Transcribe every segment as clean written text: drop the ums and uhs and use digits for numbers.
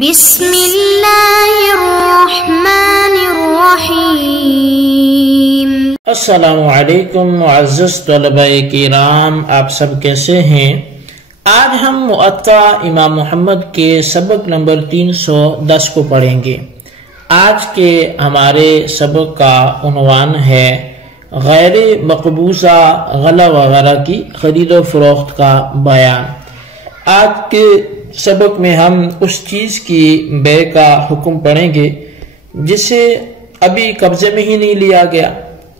بسم اللہ الرحمن الرحیم۔ السلام علیکم معزز طلبہ کرام، آپ سب کیسے ہیں؟ آج ہم مؤطا امام محمد کے سبق نمبر 310 کو پڑھیں گے۔ آج کے ہمارے سبق کا عنوان ہے غیر مقبوضہ غلہ وغیرہ کی خرید و فروخت کا بیان۔ آج کے سبق میں ہم اس چیز کی بے کا حکم پڑھیں گے جسے ابھی قبضے میں ہی نہیں لیا گیا،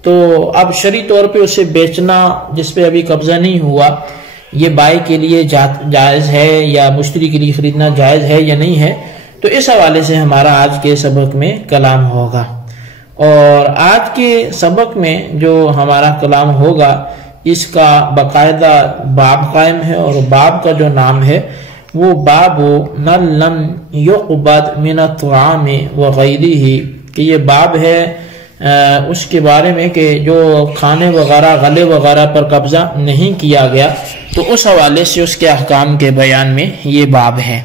تو اب شرعی طور پہ اسے بیچنا جس پہ ابھی قبضہ نہیں ہوا، یہ بائی کے لیے جائز ہے یا مشتری کے لیے خریدنا جائز ہے یا نہیں ہے، تو اس حوالے سے ہمارا آج کے سبق میں کلام ہوگا۔ اور آج کے سبق میں جو ہمارا کلام ہوگا اس کا باقاعدہ باب قائم ہے، اور باب کا جو نام ہے وہ باب من لم یقبض من الطعام وغیرہ، کہ یہ باب ہے اس کے بارے میں کہ جو کھانے وغیرہ غلے وغیرہ پر قبضہ نہیں کیا گیا، تو اس حوالے سے اس کے احکام کے بیان میں یہ باب ہے۔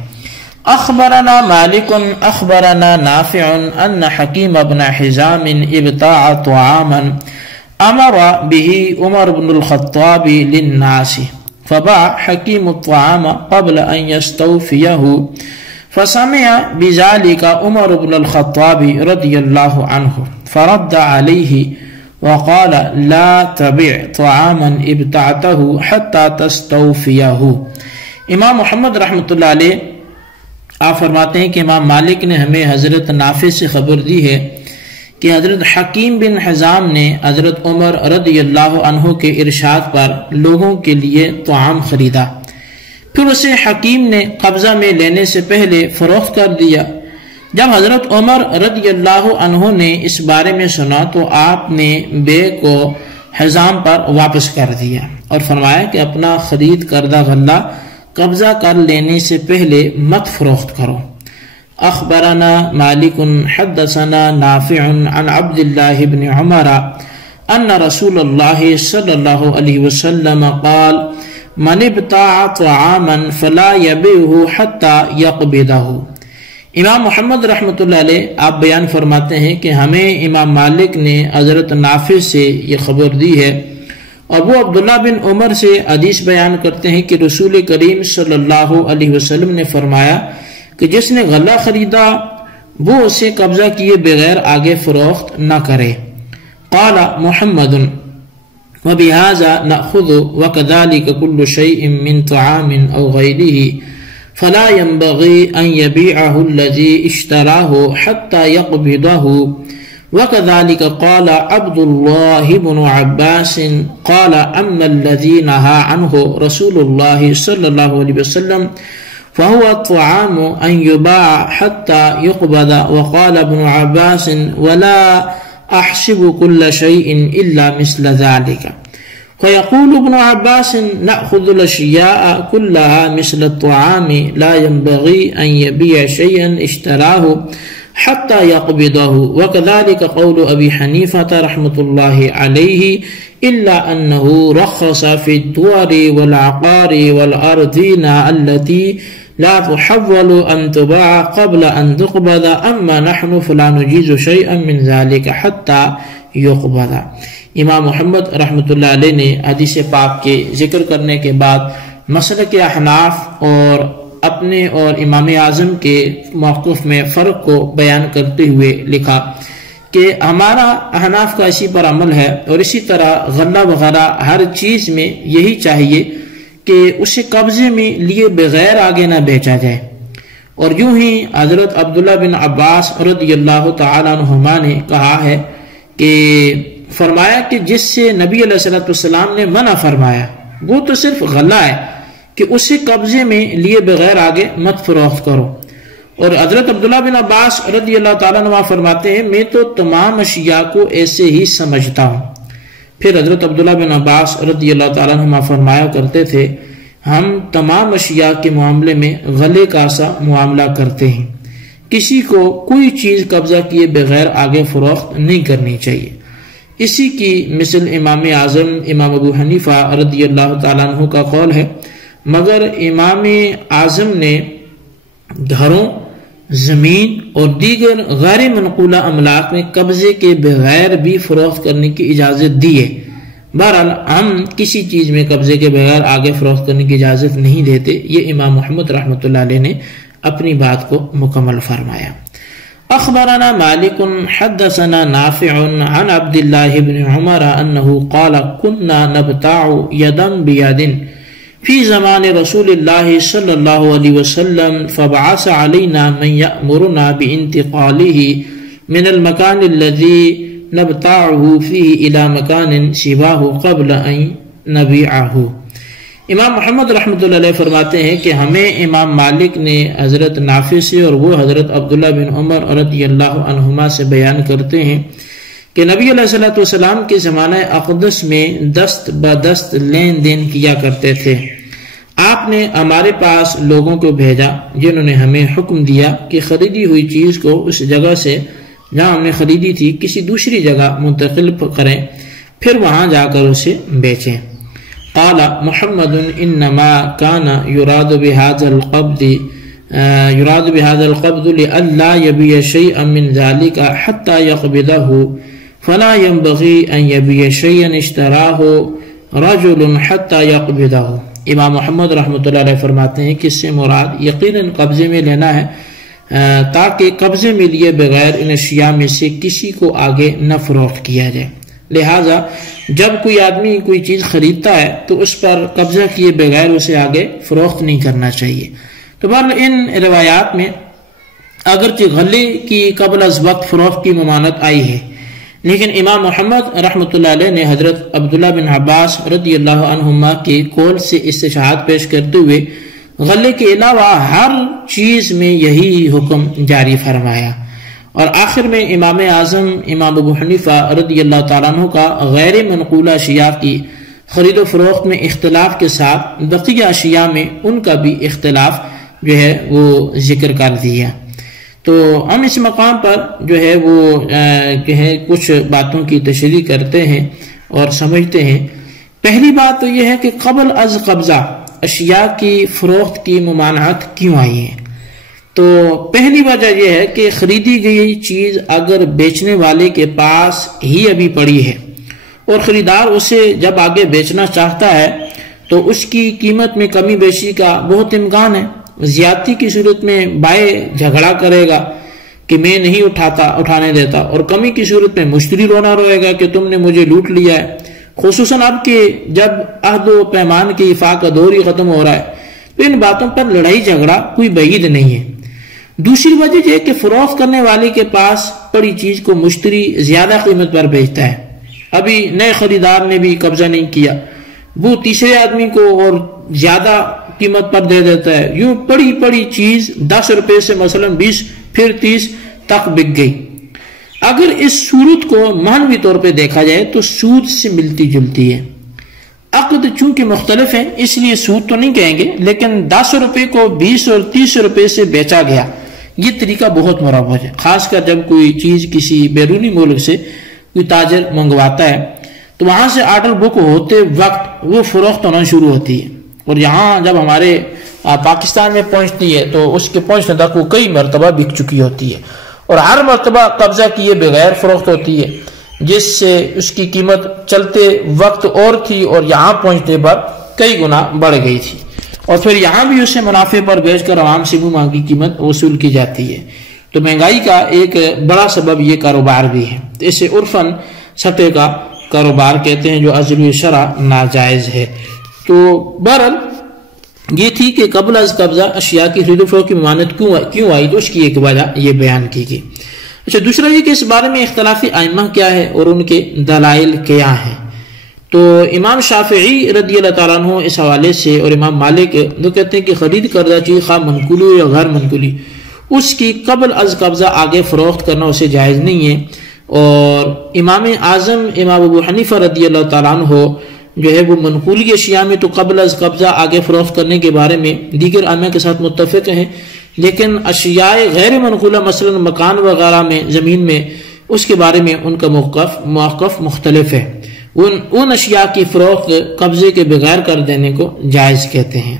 اخبرنا مالک اخبرنا نافع ان حکیم بن حزام ابتاع طعاما امر به عمر بن الخطاب للناس، فباع حکیم الطعام قبل ان يستوفيه، فسمع بذلك عمر بن الخطاب رضی اللہ عنہ فرد عليه وقال لا تبع طعاما ابتعته حتى تستوفيه۔ امام محمد رحمۃ اللہ علیہ آپ فرماتے ہیں کہ امام مالک نے ہمیں حضرت نافع سے خبر دی ہے کہ حضرت حکیم بن حزام نے حضرت عمر رضی اللہ عنہ کے ارشاد پر لوگوں کے لیے طعام خریدا، پھر اسے حکیم نے قبضہ میں لینے سے پہلے فروخت کر دیا۔ جب حضرت عمر رضی اللہ عنہ نے اس بارے میں سنا تو آپ نے بے کو حزام پر واپس کر دیا اور فرمایا کہ اپنا خرید کردہ غلہ قبضہ کر لینے سے پہلے مت فروخت کرو۔ اخبرنا مالک حدثنا نافع عن عبد اللہ بن عمر ان رسول اللہ صلی اللہ علیہ وسلم قال من ابتاع طعاما فلا یبیعہ حتی یقبضہ۔ امام محمد رحمۃ اللہ علیہ آپ بیان فرماتے ہیں کہ ہمیں امام مالک نے حضرت نافع سے یہ خبر دی ہے، اور وہ عبداللہ بن عمر سے حدیث بیان کرتے ہیں کہ رسول کریم صلی اللہ علیہ وسلم نے فرمایا کہ جس نے غلہ خریدا وہ اسے قبضہ کیے بغیر آگے فروخت نہ کرے۔ قال محمد وبهذا نأخذ وكذلك كل شيء من طعام أو غيره فلا ينبغي أن يبيعه الذي اشتراه حتى يقبضه، وكذلك قال عبد الله بن عباس قال أما الذي نهى عنه رسول الله صلى الله عليه وسلم فهو الطعام أن يباع حتى يقبض، وقال ابن عباس ولا أحسب كل شيء إلا مثل ذلك، ويقول ابن عباس نأخذ الأشياء كلها مثل الطعام لا ينبغي أن يبيع شيئا اشتراه حتى يقبضه، وكذلك قول أبي حنيفة رحمة الله عليه إلا أنه رخص في الدور والعقار والأرضين التي لا تحول أن تباع قبل أن تقبض، أما نحن فلا نجيز شيئا من ذلك حتى يقبض۔ امام محمد رحمۃ اللہ علیہ نے حدیث پاک کے ذکر کرنے کے بعد مسلک احناف اور اپنے اور امام اعظم کے موقف میں فرق کو بیان کرتے ہوئے لکھا کہ ہمارا احناف کا اسی پر عمل ہے، اور اسی طرح غلہ وغیرہ ہر چیز میں یہی چاہیے کہ اسے قبضے میں لیے بغیر آگے نہ بیچا جائے۔ اور یوں ہی حضرت عبداللہ بن عباس رضی اللہ تعالیٰ عنہما نے کہا ہے کہ فرمایا کہ جس سے نبی علیہ السلام نے منع فرمایا وہ تو صرف غلہ ہے کہ اسے قبضے میں لیے بغیر آگے مت فروخت کرو۔ اور حضرت عبداللہ بن عباس رضی اللہ تعالیٰ عنہ فرماتے ہیں میں تو تمام اشیاء کو ایسے ہی سمجھتا ہوں۔ پھر حضرت عبداللہ بن عباس رضی اللہ تعالیٰ عنہ فرمایا کرتے تھے ہم تمام اشیاء کے معاملے میں غلے کا سا معاملہ کرتے ہیں، کسی کو کوئی چیز قبضہ کیے بغیر آگے فروخت نہیں کرنی چاہیے۔ اسی کی مثل امام اعظم امام ابو حنیفہ رضی اللہ تعالیٰ عنہ کا قول ہے، مگر امام اعظم نے گھروں زمین اور دیگر غیر منقولہ املاک میں قبضے کے بغیر بھی فروخت کرنے کی اجازت دی ہے۔ بہرحال ہم کسی چیز میں قبضے کے بغیر آگے فروخت کرنے کی اجازت نہیں دیتے۔ یہ امام محمد رحمۃ اللہ علیہ نے اپنی بات کو مکمل فرمایا۔ اخبرنا مالک حدثنا نافع عن عبد الله بن عمر انه قال كنا نبتاع يدا بيد في زمان رسول الله صلى الله عليه وسلم فبعث علينا من يأمرنا بانتقاله من المكان الذي نبتاعه فيه الى مكان سواه قبل ان نبيعه۔ امام محمد رحمۃ اللہ علیہ فرماتے ہیں کہ ہمیں امام مالک نے حضرت نافع سے اور وہ حضرت عبداللہ بن عمر رضی اللہ عنہما سے بیان کرتے ہیں کہ نبی علیہ الصلوۃ والسلام کے زمانہ اقدس میں دست بدست لین دین کیا کرتے تھے۔ آپ نے ہمارے پاس لوگوں کو بھیجا جنہوں نے ہمیں حکم دیا کہ خریدی ہوئی چیز کو اس جگہ سے جہاں ہم نے خریدی تھی کسی دوسری جگہ منتقل کریں، پھر وہاں جا کر اسے بیچیں۔ قال محمد انما كان يراد بهذا القبض لئلا يبيع شيئا من ذلك حتى يقبضه فلا ينبغي ان يبيع شيئا اشتراه رجل حتى يقبضه۔ امام محمد رحمۃ اللہ علیہ فرماتے ہیں کہ اس سے مراد یقیناً قبضے میں لینا ہے تاکہ قبضے میں لیے بغیر ان اشیاء میں سے کسی کو آگے نہ فروخت کیا جائے۔ لہٰذا جب کوئی آدمی کوئی چیز خریدتا ہے تو اس پر قبضہ کیے بغیر اسے آگے فروخت نہیں کرنا چاہیے۔ تو بہرحال ان روایات میں اگرچہ غلے کی قبل از وقت فروخت کی ممانعت آئی ہے، لیکن امام محمد رحمۃ اللہ علیہ نے حضرت عبداللہ بن عباس رضی اللہ عنہما کے قول سے استشہاد پیش کرتے ہوئے غلے کے علاوہ ہر چیز میں یہی حکم جاری فرمایا۔ اور آخر میں امام اعظم امام ابو حنیفہ رضی اللہ تعالیٰ عنہ کا غیر منقولہ اشیاء کی خرید و فروخت میں اختلاف کے ساتھ بقیہ اشیاء میں ان کا بھی اختلاف جو ہے وہ ذکر کر دیا۔ تو ہم اس مقام پر جو ہے وہ کچھ باتوں کی تشریح کرتے ہیں اور سمجھتے ہیں۔ پہلی بات تو یہ ہے کہ قبل از قبضہ اشیاء کی فروخت کی ممانعت کیوں آئی ہے؟ تو پہلی وجہ یہ ہے کہ خریدی گئی چیز اگر بیچنے والے کے پاس ہی ابھی پڑی ہے اور خریدار اسے جب آگے بیچنا چاہتا ہے تو اس کی قیمت میں کمی بیشی کا بہت امکان ہے۔ زیادتی کی صورت میں بائیں جھگڑا کرے گا کہ میں نہیں اٹھانے دیتا، اور کمی کی صورت میں مشتری رونا روئے گا کہ تم نے مجھے لوٹ لیا ہے، خصوصاً اب کہ جب عہد و پیمان کے وفاق کا دور ہی ختم ہو رہا ہے۔ تو ان باتوں پر لڑائی جھگڑا کوئی بعید نہیں ہے۔ دوسری وجہ یہ کہ فروخت کرنے والے کے پاس پڑی چیز کو مشتری زیادہ قیمت پر بیچتا ہے، ابھی نئے خریدار نے بھی قبضہ نہیں کیا، وہ تیسرے آدمی کو اور زیادہ قیمت پر دے دیتا ہے۔ یوں پڑی چیز 10 روپے سے مثلا 20 پھر 30 تک بک گئی۔ اگر اس صورت کو معنوی طور پہ دیکھا جائے تو سود سے ملتی جلتی ہے۔ عقد چونکہ مختلف ہیں اس لیے سود تو نہیں کہیں گے، لیکن 10 روپے کو 20 اور 30 روپے سے بیچا گیا، یہ طریقہ بہت مروج ہے، خاص کر جب کوئی چیز کسی بیرونی ملک سے کوئی تاجر منگواتا ہے تو وہاں سے آرڈر بک ہوتے وقت وہ فروخت ہونا شروع ہوتی ہے، اور یہاں جب ہمارے پاکستان میں پہنچتی ہے تو اس کے پہنچنے تک وہ کئی مرتبہ بک چکی ہوتی ہے، اور ہر مرتبہ قبضہ کیے بغیر فروخت ہوتی ہے، جس سے اس کی قیمت چلتے وقت اور تھی اور یہاں پہنچنے پر کئی گنا بڑھ گئی تھی، اور پھر یہاں بھی اسے منافع پر بیچ کر عوام سے منہ مانگی قیمت وصول کی جاتی ہے۔ تو مہنگائی کا ایک بڑا سبب یہ کاروبار بھی ہے، اسے عرفاً سٹے کا کاروبار کہتے ہیں جو ازل شرع ناجائز ہے۔ تو بہرحال یہ تھی کہ قبل از قبضہ اشیاء کی خرید و فروخت کی ممانعت کیوں آئی، تو اس کی ایک وجہ یہ بیان کی گئی۔ اچھا، دوسرا یہ کہ اس بارے میں اختلافی ائمہ کیا ہے اور ان کے دلائل کیا ہیں۔ تو امام شافعی رضی اللہ تعالیٰ عنہ اس حوالے سے اور امام مالک جو کہتے ہیں کہ خرید کردہ چیز خواہ منقولی یا غیر منقولی، اس کی قبل از قبضہ آگے فروخت کرنا اسے جائز نہیں ہے، اور امام اعظم امام ابو حنیفہ رضی اللہ تعالیٰ عنہ جو ہے وہ منقولی اشیاء میں تو قبل از قبضہ آگے فروخت کرنے کے بارے میں دیگر ائمہ کے ساتھ متفق ہیں، لیکن اشیاء غیر منقولہ مثلا مکان وغیرہ میں زمین میں اس کے بارے میں ان کا موقف مختلف ہے۔ ان اشیاء کی فروخت قبضے کے بغیر کر دینے کو جائز کہتے ہیں۔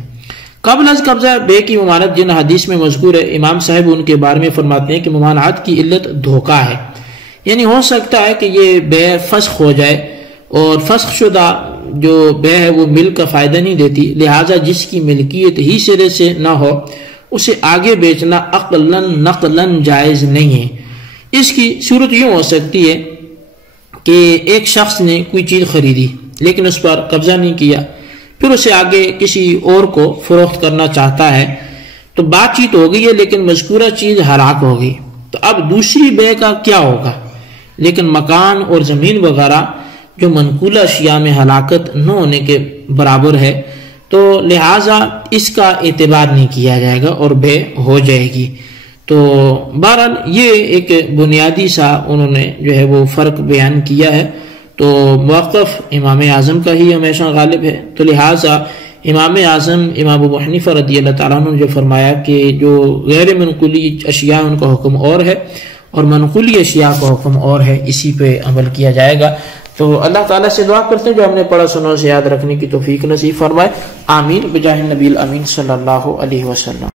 قبل از قبضہ بے کی ممانعت جن حدیث میں مذکور ہے، امام صاحب ان کے بارے میں فرماتے ہیں کہ ممانعت کی علت دھوکہ ہے، یعنی ہو سکتا ہے کہ یہ بے فسخ ہو جائے، اور فسخ شدہ جو بے ہے وہ ملک کا فائدہ نہیں دیتی، لہٰذا جس کی ملکیت ہی سرے سے نہ ہو اسے آگے بیچنا عقلاً نقلاً جائز نہیں ہے۔ اس کی صورت یوں ہو سکتی ہے کہ ایک شخص نے کوئی چیز خریدی لیکن اس پر قبضہ نہیں کیا، پھر اسے آگے کسی اور کو فروخت کرنا چاہتا ہے، تو بات چیت ہو گئی ہے لیکن مذکورہ چیز ہلاک ہو گئی، تو اب دوسری بے کا کیا ہوگا؟ لیکن مکان اور زمین وغیرہ جو منقولہ اشیاء میں ہلاکت نہ ہونے کے برابر ہے، تو لہٰذا اس کا اعتبار نہیں کیا جائے گا اور بے ہو جائے گی۔ تو بہرحال یہ ایک بنیادی سا انہوں نے جو ہے وہ فرق بیان کیا ہے، تو موقف امام اعظم کا ہی ہمیشہ غالب ہے، تو لہٰذا امام اعظم امام ابو حنیفہ رضی اللہ تعالیٰ عنہ نے جو فرمایا کہ جو غیر منقولی اشیاء ان کا حکم اور ہے اور منقولی اشیاء کا حکم اور ہے، اسی پہ عمل کیا جائے گا۔ تو اللہ تعالیٰ سے دعا کرتے ہیں جو ہم نے پڑھا سنا اسے یاد رکھنے کی توفیق نصیب فرمائے، آمین بجاہ النبی الامین صلی اللہ علیہ وسلم۔